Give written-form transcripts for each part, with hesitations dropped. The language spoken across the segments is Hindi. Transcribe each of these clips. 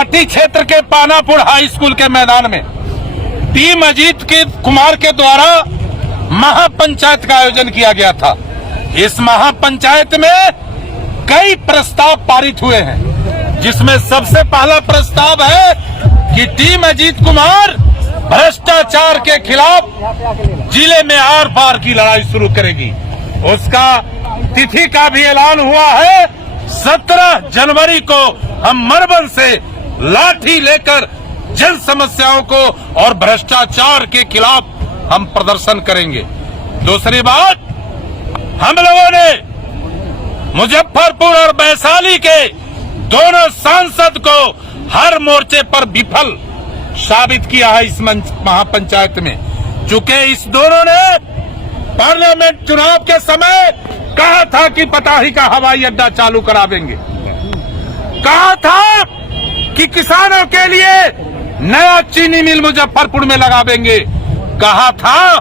काटी क्षेत्र के पानापुर हाई स्कूल के मैदान में टीम अजीत कुमार के द्वारा महापंचायत का आयोजन किया गया था। इस महापंचायत में कई प्रस्ताव पारित हुए हैं, जिसमें सबसे पहला प्रस्ताव है कि टीम अजीत कुमार भ्रष्टाचार के खिलाफ जिले में आर पार की लड़ाई शुरू करेगी। उसका तिथि का भी ऐलान हुआ है। 17 जनवरी को हम मरबन से लाठी लेकर जन समस्याओं को और भ्रष्टाचार के खिलाफ हम प्रदर्शन करेंगे। दूसरी बात, हम लोगों ने मुजफ्फरपुर और वैशाली के दोनों सांसद को हर मोर्चे पर विफल साबित किया है इस महापंचायत में। चूंकि इस दोनों ने पार्लियामेंट चुनाव के समय कहा था कि पताही का हवाई अड्डा चालू करावेंगे, कहा था कि किसानों के लिए नया चीनी मिल मुजफ्फरपुर में लगावेंगे, कहा था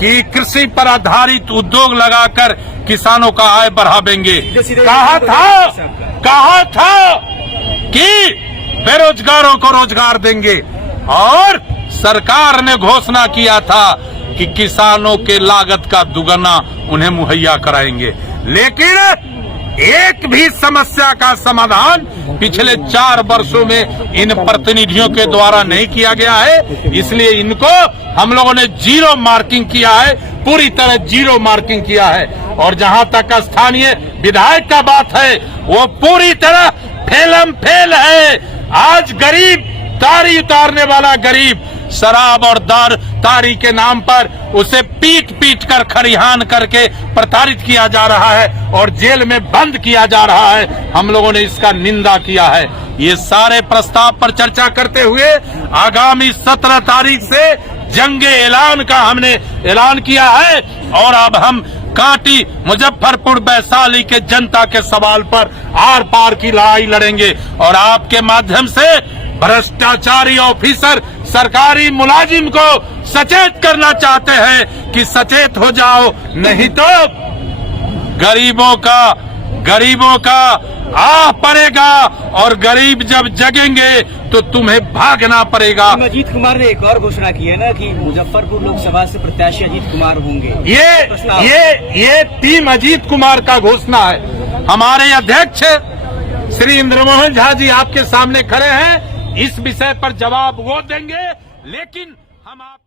कि कृषि पर आधारित उद्योग लगाकर किसानों का आय बढ़ावेंगे, कहा था कि बेरोजगारों को रोजगार देंगे, और सरकार ने घोषणा किया था कि किसानों के लागत का दुगना उन्हें मुहैया कराएंगे। लेकिन एक भी समस्या का समाधान पिछले 4 वर्षों में इन प्रतिनिधियों के द्वारा नहीं किया गया है। इसलिए इनको हम लोगों ने जीरो मार्किंग किया है, पूरी तरह जीरो मार्किंग किया है। और जहां तक स्थानीय विधायक का बात है, वो पूरी तरह फेलम फेल है। आज गरीब, तारी उतारने वाला गरीब, शराब और तारी के नाम पर उसे पीट पीट कर खरिहान करके प्रताड़ित किया जा रहा है और जेल में बंद किया जा रहा है। हम लोगों ने इसका निंदा किया है। ये सारे प्रस्ताव पर चर्चा करते हुए आगामी 17 तारीख से जंगे ऐलान का हमने ऐलान किया है। और अब हम काटी, मुजफ्फरपुर, वैशाली के जनता के सवाल पर आर पार की लड़ाई लड़ेंगे। और आपके माध्यम से भ्रष्टाचारी ऑफिसर, सरकारी मुलाजिम को सचेत करना चाहते हैं कि सचेत हो जाओ, नहीं तो गरीबों का आह पड़ेगा। और गरीब जब जगेंगे तो तुम्हें भागना पड़ेगा। अजीत कुमार ने एक और घोषणा की है ना कि मुजफ्फरपुर लोकसभा से प्रत्याशी अजीत कुमार होंगे। ये टीम अजीत कुमार का घोषणा है। हमारे अध्यक्ष श्री इंद्रमोहन झा जी आपके सामने खड़े हैं। इस विषय पर जवाब वो देंगे, लेकिन हम आप